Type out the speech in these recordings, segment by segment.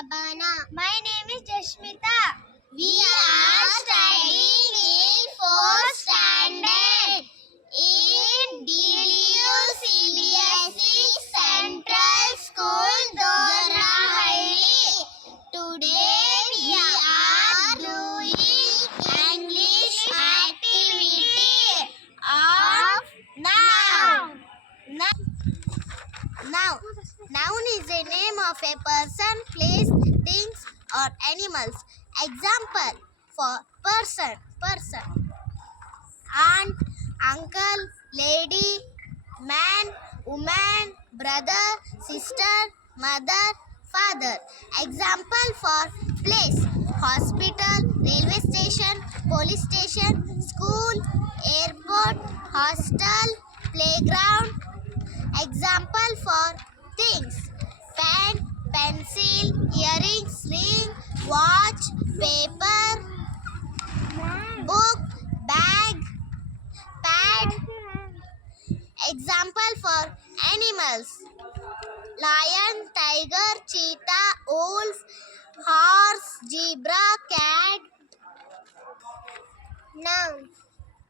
Shabana. My name is Jashmita. We are studying in 4th standard in DDU CBSE Central School, Dorahalli. Today we are doing English activity of noun. Noun is a name of a person, place, things or animals. Example for person: aunt, uncle, lady, man, woman, brother, sister, mother, father. Example for place: hospital, railway station, police station, school, airport, hostel, playground. Example for things: pen, pencil, earrings, ring, watch, paper, book, bag, pad. Example for animals: lion, tiger, cheetah, wolf, horse, zebra, cat. Noun.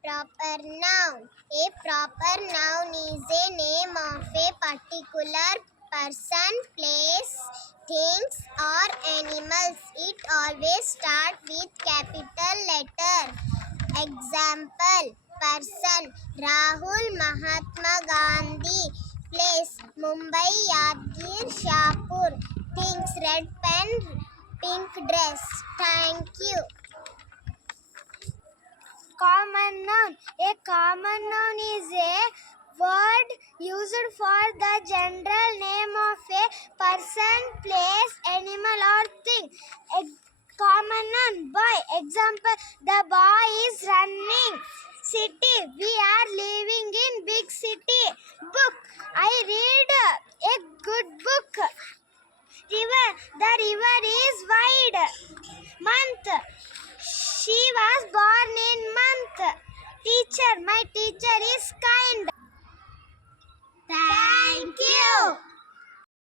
Proper noun. A proper noun is a name of a particular person, place, things or animals. It always starts with capital letter. Example: person: Rahul Mahatma Gandhi. Place: Mumbai, Yadgir, Shahpur. Things: red pen, pink dress. Thank you. Common noun. A common noun is a word used for the general name of a person, place, animal or thing. A common noun. Boy. Example: the boy is running. City: we are living in big city. Book: I read a good book. River: the river is wide. Month: she was born in month. Teacher: my teacher is kind. Thank you.